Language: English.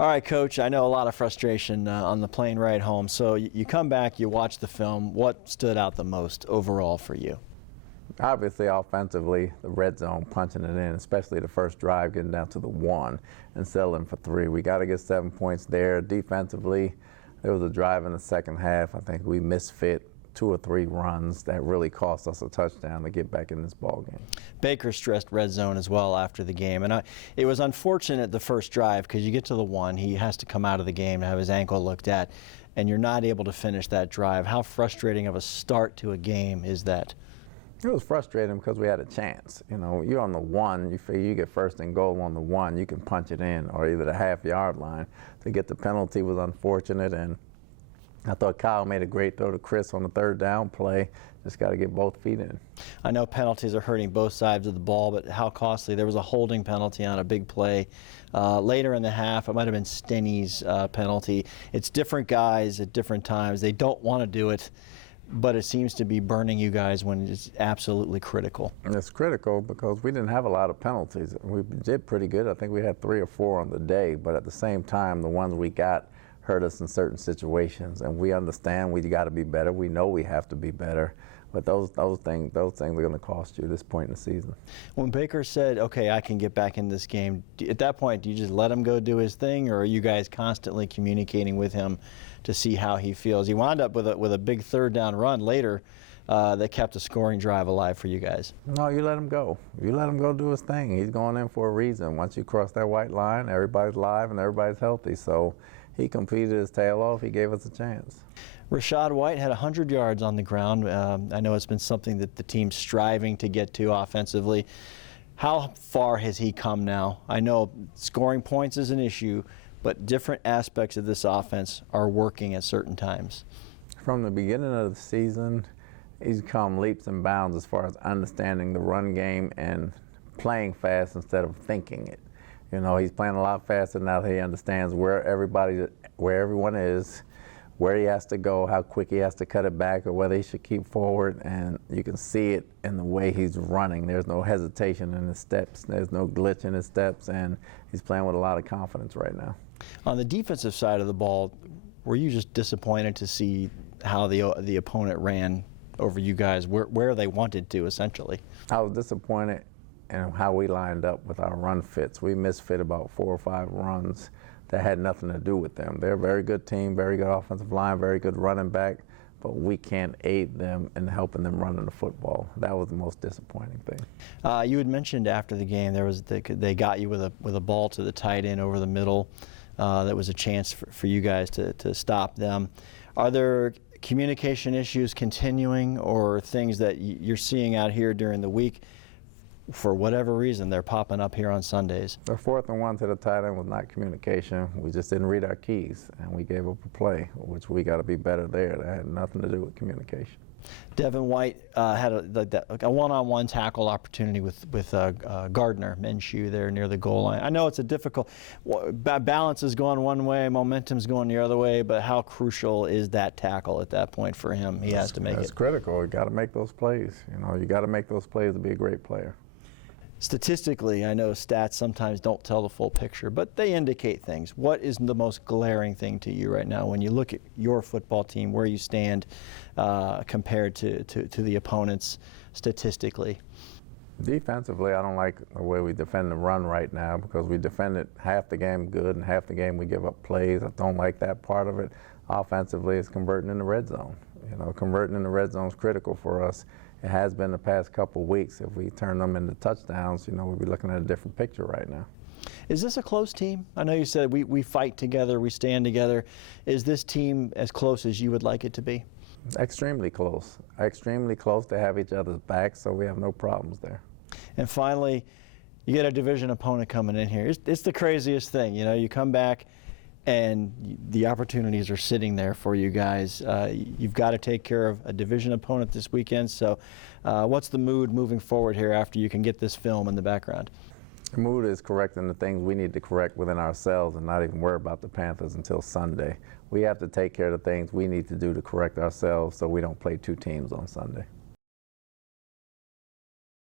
All right, Coach, I know a lot of frustration on the plane ride home. So you come back, you watch the film. What stood out the most overall for you? Obviously, offensively, the red zone, punching it in, especially the first drive, getting down to the 1 and settling for 3. We got to get 7 points there. Defensively, there was a drive in the second half. I think we misfit 2 or 3 runs that really cost us a touchdown to get back in this ball game. Baker stressed red zone as well after the game, and it was unfortunate the first drive because you get to the 1, he has to come out of the game to have his ankle looked at, and you're not able to finish that drive. How frustrating of a start to a game is that? It was frustrating because we had a chance. You know, you're on the 1, you figure you get first and goal on the 1, you can punch it in, or either the half-yard line. To get the penalty was unfortunate, and I thought Kyle made a great throw to Chris on the 3rd down play. Just got to get both feet in. I know penalties are hurting both sides of the ball, but how costly. There was a holding penalty on a big play later in the half. It might have been Stinney's penalty. It's different guys at different times. They don't want to do it, but it seems to be burning you guys when it's absolutely critical. It's critical because we didn't have a lot of penalties. We did pretty good. I think we had 3 or 4 on the day, but at the same time, the ones we got hurt us in certain situations, and we understand we got to be better. We know we have to be better, but those things are going to cost you at this point in the season. When Baker said, "Okay, I can get back in this game," at that point, do you just let him go do his thing, or are you guys constantly communicating with him to see how he feels? He wound up with a big 3rd down run later that kept a scoring drive alive for you guys. No, you let him go. You let him go do his thing. He's going in for a reason. Once you cross that white line, everybody's live and everybody's healthy. So he competed his tail off. He gave us a chance. Rachaad White had 100 yards on the ground. I know it's been something that the team's striving to get to offensively. How far has he come now? I know scoring points is an issue, but different aspects of this offense are working at certain times. From the beginning of the season, he's come leaps and bounds as far as understanding the run game and playing fast instead of thinking it. You know, he's playing a lot faster now that he understands where everyone is, where he has to go, how quick he has to cut it back, or whether he should keep forward. And you can see it in the way he's running. There's no hesitation in his steps. There's no glitch in his steps, and he's playing with a lot of confidence right now. On the defensive side of the ball, were you just disappointed to see how the opponent ran over you guys, where they wanted to, essentially? I was disappointed and how we lined up with our run fits. We misfit about 4 or 5 runs that had nothing to do with them. They're a very good team, very good offensive line, very good running back, but we can't aid them in helping them running the football. That was the most disappointing thing. You had mentioned after the game they got you with a ball to the tight end over the middle. That was a chance for you guys to stop them. Are there communication issues continuing, or things that you're seeing out here during the week? For whatever reason, they're popping up here on Sundays. The 4th and 1 to the tight end was not communication. We just didn't read our keys, and we gave up a play, which we got to be better there. That had nothing to do with communication. Devin White had a one-on-one tackle opportunity with Gardner Minshew there near the goal line. I know it's a difficult balance is going one way, momentum's going the other way, but how crucial is that tackle at that point for him? He has to make it. It's critical. You got to make those plays. You know, you got to make those plays to be a great player. Statistically, I know stats sometimes don't tell the full picture, but they indicate things. What is the most glaring thing to you right now when you look at your football team, where you stand compared to the opponents statistically? Defensively, I don't like the way we defend the run right now, because we defend it half the game good and half the game we give up plays. I don't like that part of it. Offensively, it's converting in the red zone. You know, converting in the red zone is critical for us. It has been the past couple of weeks. If we turn them into touchdowns, you know, we'll be looking at a different picture right now. Is this a close team? I know you said we fight together, we stand together. Is this team as close as you would like it to be? Extremely close. Extremely close to have each other's backs, so we have no problems there. And finally, you get a division opponent coming in here. It's the craziest thing. You know, you come back and the opportunities are sitting there for you guys. You've got to take care of a division opponent this weekend. So what's the mood moving forward here after you can get this film in the background? The mood is correcting the things we need to correct within ourselves and not even worry about the Panthers until Sunday. We have to take care of the things we need to do to correct ourselves so we don't play 2 teams on Sunday.